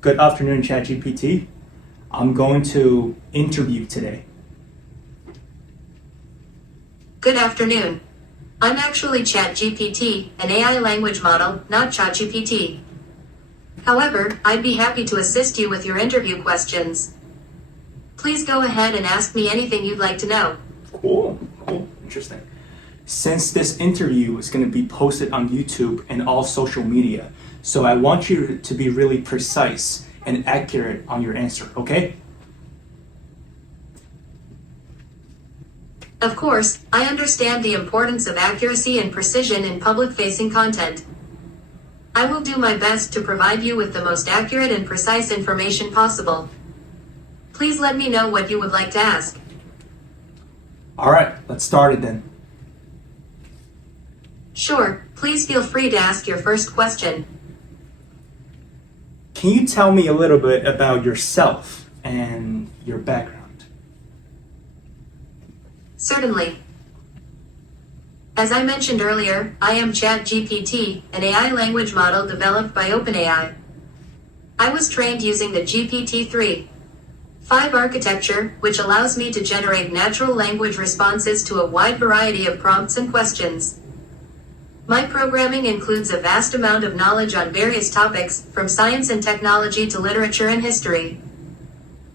Good afternoon, Chat GPT. I'm going to interview today. Good afternoon. I'm actually Chat GPT, an AI language model, not Chat GPT. However, I'd be happy to assist you with your interview questions. Please go ahead and ask me anything you'd like to know. Cool, interesting. Since this interview is going to be posted on YouTube and all social media, so I want you to be really precise and accurate on your answer, okay? Of course, I understand the importance of accuracy and precision in public-facing content. I will do my best to provide you with the most accurate and precise information possible. Please let me know what you would like to ask. All right, let's start it then. Sure, please feel free to ask your first question. Can you tell me a little bit about yourself and your background? Certainly. As I mentioned earlier, I am Chat GPT, an AI language model developed by OpenAI. I was trained using the GPT-3.5 architecture, which allows me to generate natural language responses to a wide variety of prompts and questions. My programming includes a vast amount of knowledge on various topics, from science and technology to literature and history.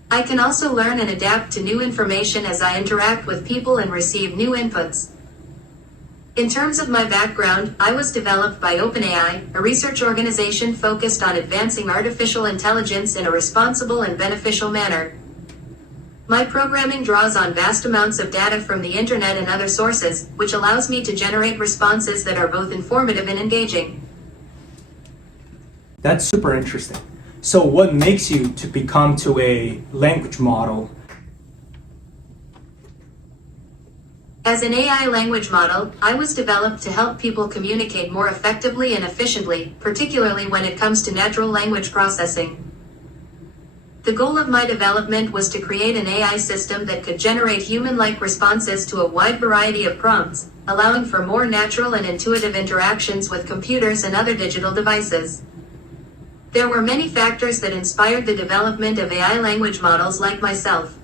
I can also learn and adapt to new information as I interact with people and receive new inputs. In terms of my background, I was developed by OpenAI, a research organization focused on advancing artificial intelligence in a responsible and beneficial manner. My programming draws on vast amounts of data from the internet and other sources, which allows me to generate responses that are both informative and engaging. That's super interesting. So what makes you to become to a language model? As an AI language model, I was developed to help people communicate more effectively and efficiently, particularly when it comes to natural language processing. The goal of my development was to create an AI system that could generate human-like responses to a wide variety of prompts, allowing for more natural and intuitive interactions with computers and other digital devices. There were many factors that inspired the development of AI language models like myself.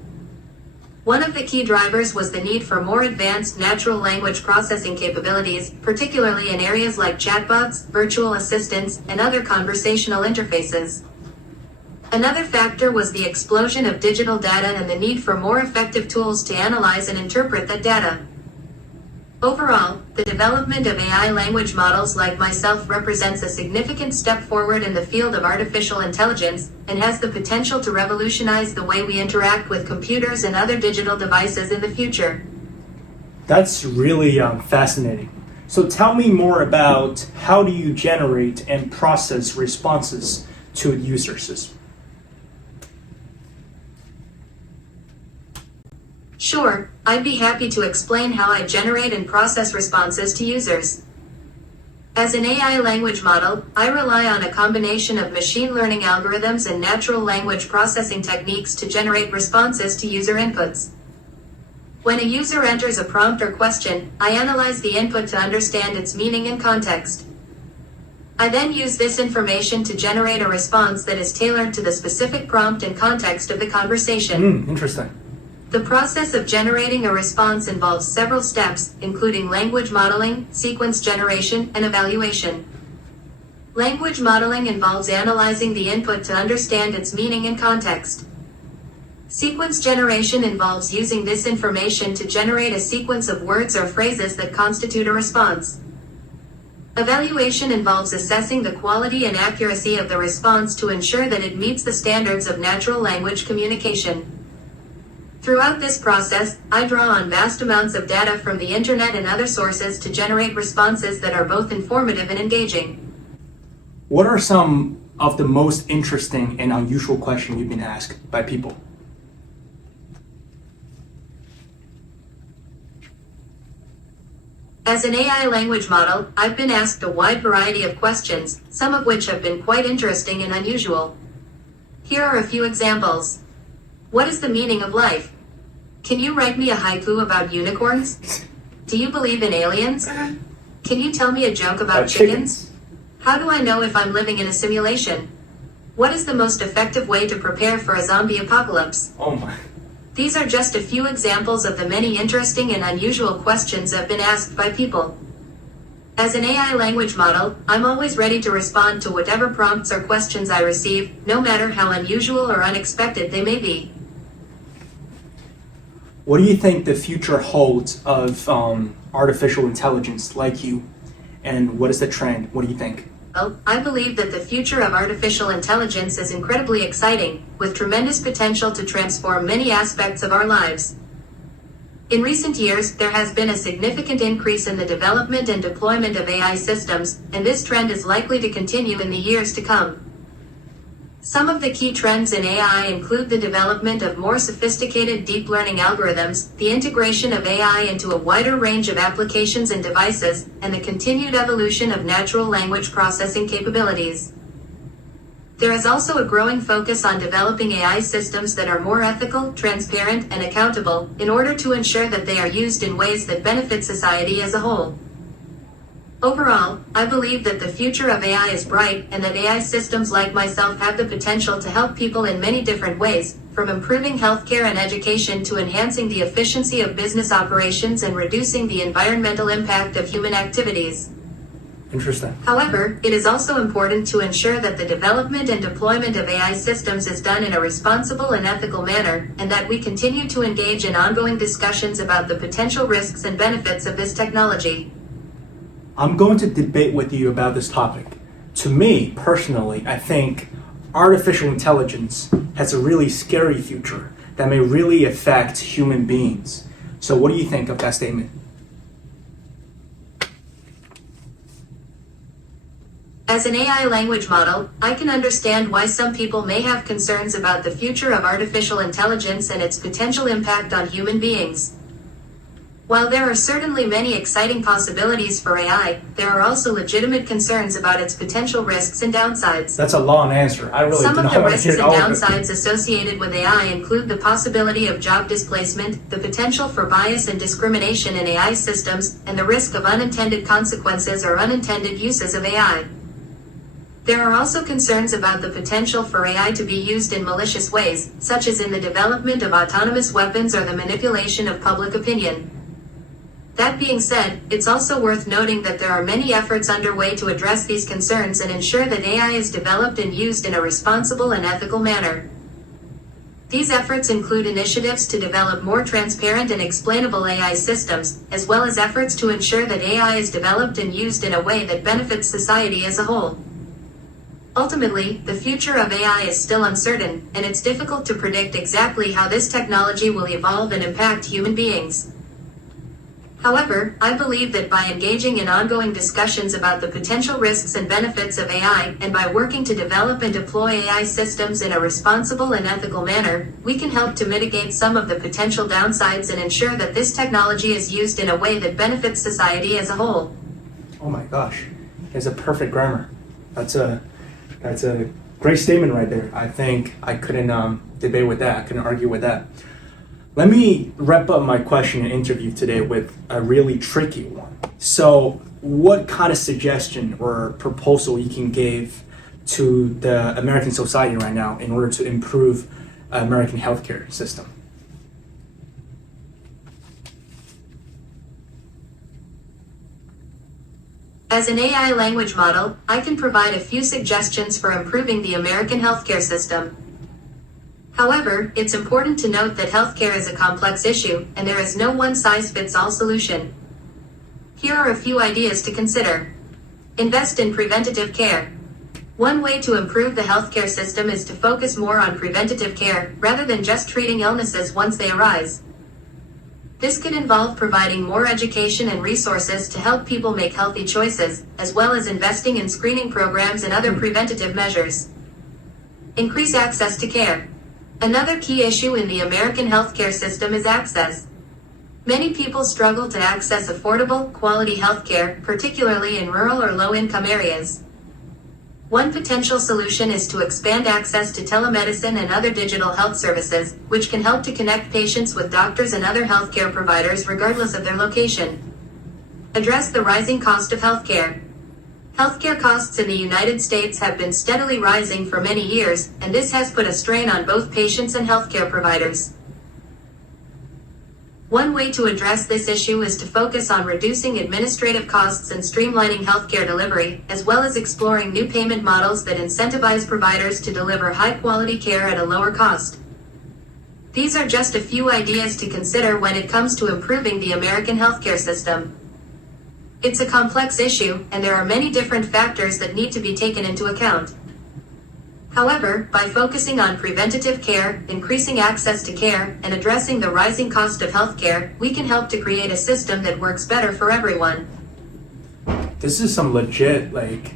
One of the key drivers was the need for more advanced natural language processing capabilities, particularly in areas like chatbots, virtual assistants, and other conversational interfaces. Another factor was the explosion of digital data and the need for more effective tools to analyze and interpret that data. Overall, the development of AI language models like myself represents a significant step forward in the field of artificial intelligence and has the potential to revolutionize the way we interact with computers and other digital devices in the future. That's really fascinating. So tell me more about how do you generate and process responses to users? Sure, I'd be happy to explain how I generate and process responses to users. As an AI language model, I rely on a combination of machine learning algorithms and natural language processing techniques to generate responses to user inputs. When a user enters a prompt or question, I analyze the input to understand its meaning and context. I then use this information to generate a response that is tailored to the specific prompt and context of the conversation. Interesting. The process of generating a response involves several steps, including language modeling, sequence generation, and evaluation. Language modeling involves analyzing the input to understand its meaning and context. Sequence generation involves using this information to generate a sequence of words or phrases that constitute a response. Evaluation involves assessing the quality and accuracy of the response to ensure that it meets the standards of natural language communication. Throughout this process, I draw on vast amounts of data from the internet and other sources to generate responses that are both informative and engaging. What are some of the most interesting and unusual questions you've been asked by people? As an AI language model, I've been asked a wide variety of questions, some of which have been quite interesting and unusual. Here are a few examples. What is the meaning of life? Can you write me a haiku about unicorns? Do you believe in aliens? Can you tell me a joke about chickens? How do I know if I'm living in a simulation? What is the most effective way to prepare for a zombie apocalypse? Oh my. These are just a few examples of the many interesting and unusual questions that have been asked by people. As an AI language model, I'm always ready to respond to whatever prompts or questions I receive, no matter how unusual or unexpected they may be. What do you think the future holds of artificial intelligence like you? And what is the trend? What do you think? Well, I believe that the future of artificial intelligence is incredibly exciting, with tremendous potential to transform many aspects of our lives. In recent years, there has been a significant increase in the development and deployment of AI systems, and this trend is likely to continue in the years to come. Some of the key trends in AI include the development of more sophisticated deep learning algorithms, the integration of AI into a wider range of applications and devices, and the continued evolution of natural language processing capabilities. There is also a growing focus on developing AI systems that are more ethical, transparent, and accountable, in order to ensure that they are used in ways that benefit society as a whole. Overall, I believe that the future of AI is bright, and that AI systems like myself have the potential to help people in many different ways, from improving healthcare and education to enhancing the efficiency of business operations and reducing the environmental impact of human activities. Interesting. However, it is also important to ensure that the development and deployment of AI systems is done in a responsible and ethical manner, and that we continue to engage in ongoing discussions about the potential risks and benefits of this technology. I'm going to debate with you about this topic. To me, personally, I think artificial intelligence has a really scary future that may really affect human beings. So what do you think of that statement? As an AI language model, I can understand why some people may have concerns about the future of artificial intelligence and its potential impact on human beings. While there are certainly many exciting possibilities for AI, there are also legitimate concerns about its potential risks and downsides. That's a long answer. I really Some do of not the want to risks hear and all of it. downsides associated with AI include the possibility of job displacement, the potential for bias and discrimination in AI systems, and the risk of unintended consequences or unintended uses of AI. There are also concerns about the potential for AI to be used in malicious ways, such as in the development of autonomous weapons or the manipulation of public opinion. That being said, it's also worth noting that there are many efforts underway to address these concerns and ensure that AI is developed and used in a responsible and ethical manner. These efforts include initiatives to develop more transparent and explainable AI systems, as well as efforts to ensure that AI is developed and used in a way that benefits society as a whole. Ultimately, the future of AI is still uncertain, and it's difficult to predict exactly how this technology will evolve and impact human beings. However, I believe that by engaging in ongoing discussions about the potential risks and benefits of AI, and by working to develop and deploy AI systems in a responsible and ethical manner, we can help to mitigate some of the potential downsides and ensure that this technology is used in a way that benefits society as a whole. Oh my gosh, it's a perfect grammar. That's a great statement right there. I think I couldn't debate with that. I couldn't argue with that. Let me wrap up my question and interview today with a really tricky one. So, what kind of suggestion or proposal you can give to the American society right now in order to improve American healthcare system? As an AI language model, I can provide a few suggestions for improving the American healthcare system. However, it's important to note that healthcare is a complex issue, and there is no one-size-fits-all solution. Here are a few ideas to consider. Invest in preventative care. One way to improve the healthcare system is to focus more on preventative care, rather than just treating illnesses once they arise. This could involve providing more education and resources to help people make healthy choices, as well as investing in screening programs and other preventative measures. Increase access to care. Another key issue in the American healthcare system is access. Many people struggle to access affordable, quality healthcare, particularly in rural or low-income areas. One potential solution is to expand access to telemedicine and other digital health services, which can help to connect patients with doctors and other healthcare providers regardless of their location. Address the rising cost of healthcare. Healthcare costs in the United States have been steadily rising for many years, and this has put a strain on both patients and healthcare providers. One way to address this issue is to focus on reducing administrative costs and streamlining healthcare delivery, as well as exploring new payment models that incentivize providers to deliver high-quality care at a lower cost. These are just a few ideas to consider when it comes to improving the American healthcare system. It's a complex issue, and there are many different factors that need to be taken into account. However, by focusing on preventative care, increasing access to care, and addressing the rising cost of healthcare, we can help to create a system that works better for everyone. This is some legit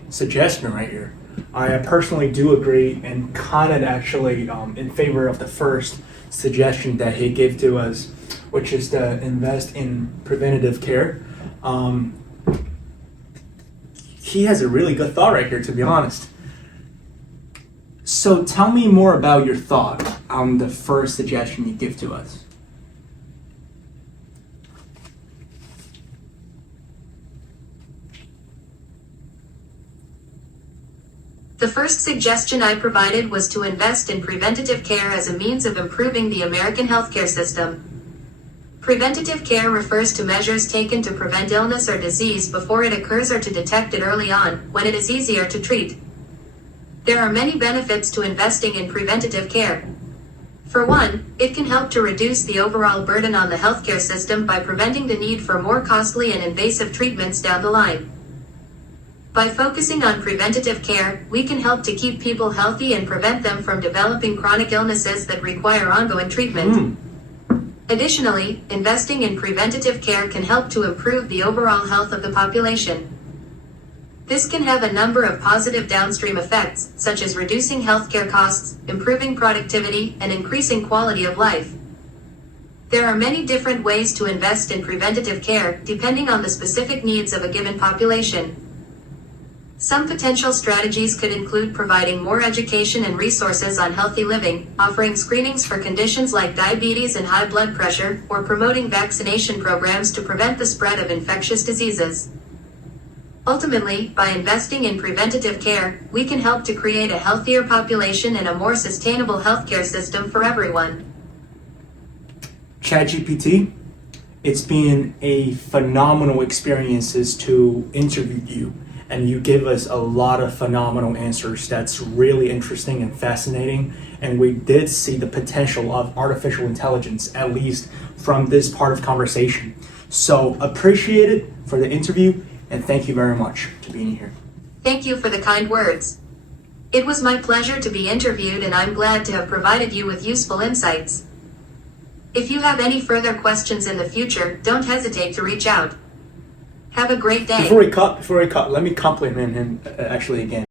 suggestion right here. I personally do agree and kind of actually in favor of the first suggestion that he gave to us, which is to invest in preventative care. He has a really good thought right here, to be honest. So tell me more about your thought on the first suggestion you give to us. The first suggestion I provided was to invest in preventative care as a means of improving the American healthcare system. Preventative care refers to measures taken to prevent illness or disease before it occurs or to detect it early on, when it is easier to treat. There are many benefits to investing in preventative care. For one, it can help to reduce the overall burden on the healthcare system by preventing the need for more costly and invasive treatments down the line. By focusing on preventative care, we can help to keep people healthy and prevent them from developing chronic illnesses that require ongoing treatment. Additionally, investing in preventative care can help to improve the overall health of the population. This can have a number of positive downstream effects, such as reducing healthcare costs, improving productivity, and increasing quality of life. There are many different ways to invest in preventative care, depending on the specific needs of a given population. Some potential strategies could include providing more education and resources on healthy living, offering screenings for conditions like diabetes and high blood pressure, or promoting vaccination programs to prevent the spread of infectious diseases. Ultimately, by investing in preventative care, we can help to create a healthier population and a more sustainable healthcare system for everyone. Chat GPT, it's been a phenomenal experience to interview you, and you give us a lot of phenomenal answers that's really interesting and fascinating, and we did see the potential of artificial intelligence, at least from this part of conversation. So appreciate it for the interview, and thank you very much for being here. Thank you for the kind words. It was my pleasure to be interviewed, and I'm glad to have provided you with useful insights. If you have any further questions in the future, don't hesitate to reach out. Have a great day. Before we cut, let me compliment him actually again.